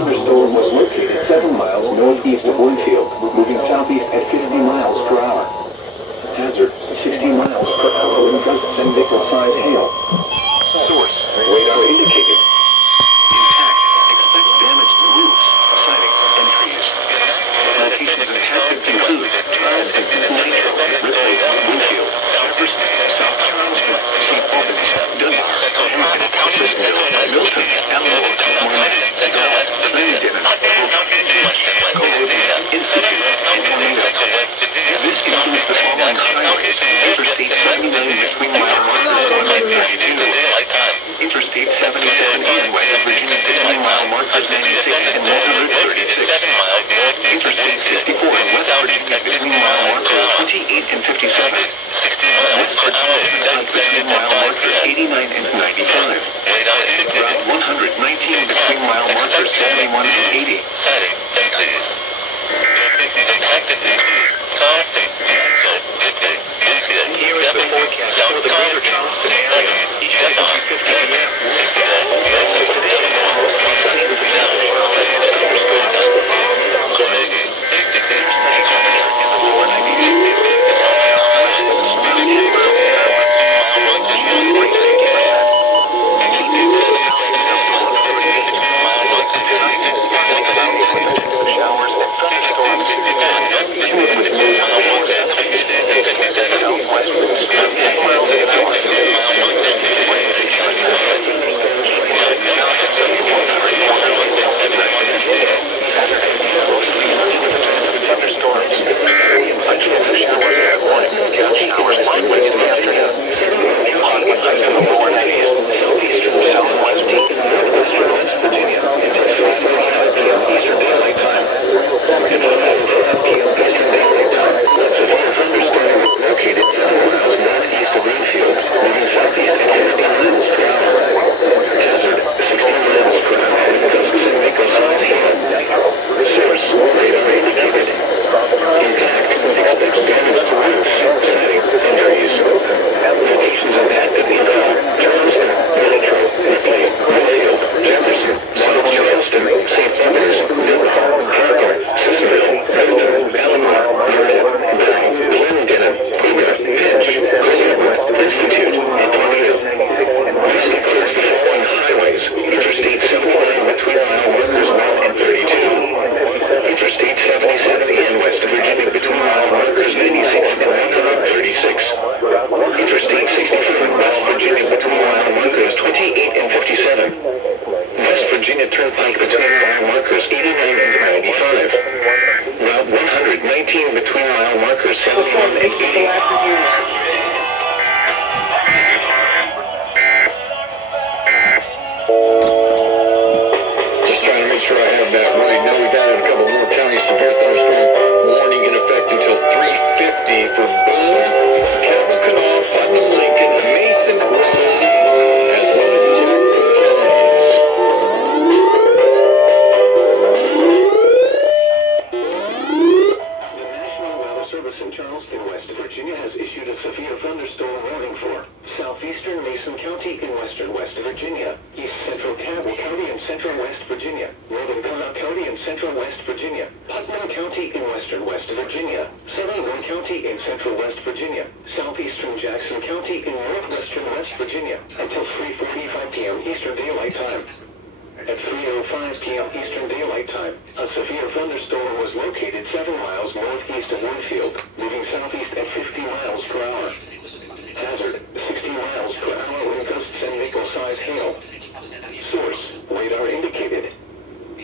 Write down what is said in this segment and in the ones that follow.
thunderstorm was located 7 miles northeast of Winfield, moving southeast at 50 miles per hour. Hazard, 60 miles per hour wind gusts and nickel-sized hail. Source, radar indicated.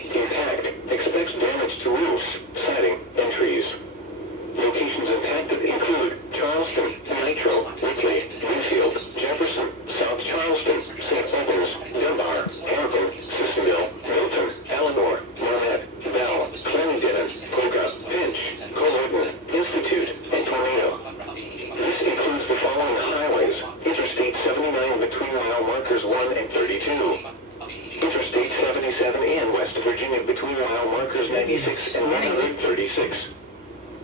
Impact, expect damage to roofs, siding, and trees. Locations impacted include Charleston, Nitro, Ripley, Winfield, Jefferson, South Charleston, St. Albans, Dunbar, Cissville, Milton, Alamo, Monmouth, Dallas, Clarendon, Institute, and Tornado. This includes the following highways: Interstate 79 between mile markers 132, Interstate 77 in West Virginia between mile markers 96 and 136,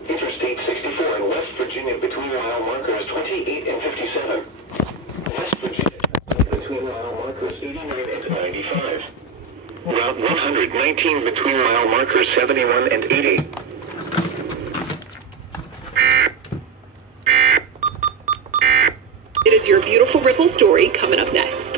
Interstate 64 in West Virginia between mile markers 28 and 57, West Virginia between mile markers 89 and 95, Route 119 between mile markers 71 and 80. Here is the forecast for the greater Charleston area. Each day at 2:50 p.m. Interstate 64 in West Virginia between mile markers 28 and 57. West Virginia between mile markers 89 and 95. Route 119 between mile markers 71 and 80. It is your beautiful ripple story coming up next.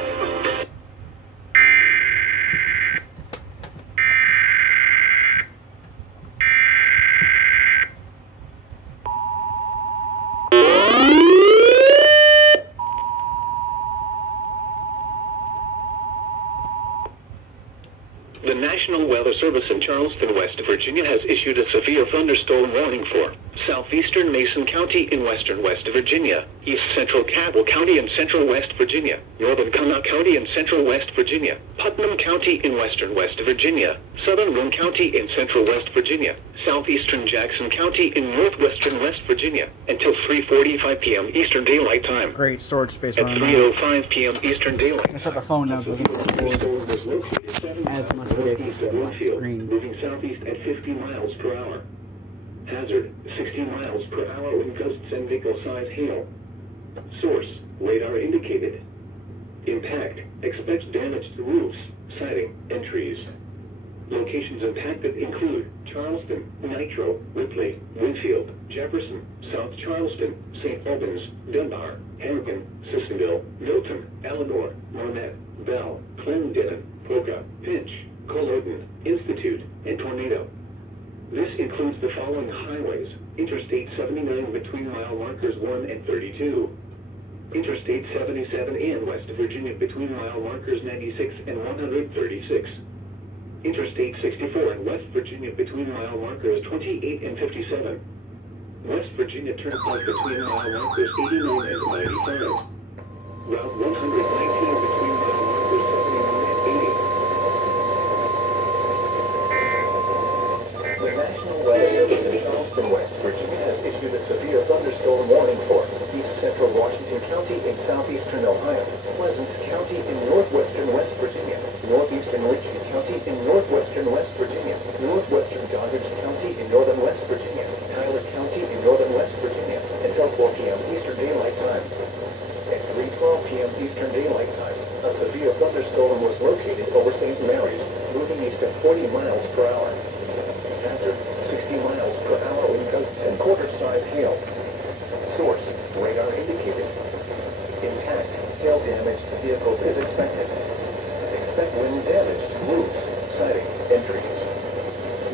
The National Weather Service in Charleston, West Virginia has issued a severe thunderstorm warning for southeastern Mason County in western West Virginia, east central Cabell County in central West Virginia, northern Connaught County in central West Virginia, Putnam County in western West Virginia, southern Roane County in central West Virginia, southeastern Jackson County in northwestern West Virginia, until 3:45 p.m. Eastern Daylight Time. Great storage space At around 3:05 p.m. Eastern Daylight I shut the phone down so I can record as much video as I can on screen. Moving southeast at 50 miles per hour. Hazard, 60 miles per hour with gusts and nickel-sized hail. Source, radar indicated. Impact, expect damage to roofs, siding, and trees. Locations impacted include Charleston, Nitro, Ripley, Winfield, Jefferson, South Charleston, St. Albans, Dunbar, Hamilton, Sissonville, Milton, Eleanor, Marnette, Bell, Clendon, Polka, Pinch, Culloden, Institute, and Tornado. This includes the following highways: Interstate 79 between mile markers 1 and 32. Interstate 77 in West Virginia between mile markers 96 and 136. Interstate 64 in West Virginia between mile markers 28 and 57. West Virginia Turnpike between mile markers 89 and 95. Route 119 between mile markers 71 and 80. The National Weather Service in Charleston, West Virginia has issued a severe thunderstorm warning for east central Washington County in southeastern Ohio, Pleasant County in northwestern West Virginia, northeastern Richmond County in northwestern West Virginia, northwestern Goddard County in northern West Virginia, Tyler County in northern West Virginia, until 4 p.m. Eastern Daylight Time. At 3:12 p.m. Eastern Daylight Time, a severe thunderstorm was located over St. Mary's, moving east at 40 miles per hour. Hazard, 60 miles per hour with gusts and quarter-size hail. Source, radar indicated. Impact, hail damage to vehicles is expected. Expect wind damage to roofs, siding, and trees.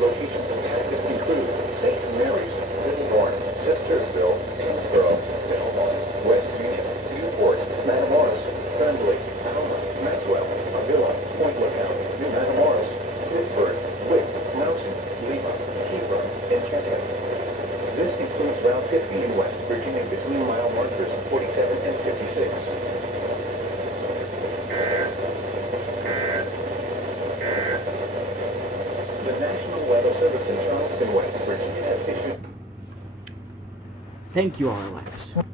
Locations impacted include St. Mary's, Littleborn, Sistersville, Tingsboro, Belmont, Westview, Newport, Matamoros, Friendly, Alma, Maxwell, Avila, Point Lookout, New Matamoros, Pittsburgh, Wick, Mountain, Lima, Kiefer, and Kenton. This includes Route 50 in West Virginia between mile markers 47 and 56. The National Weather Service in Charleston, West Virginia has issued... Thank you, RLX.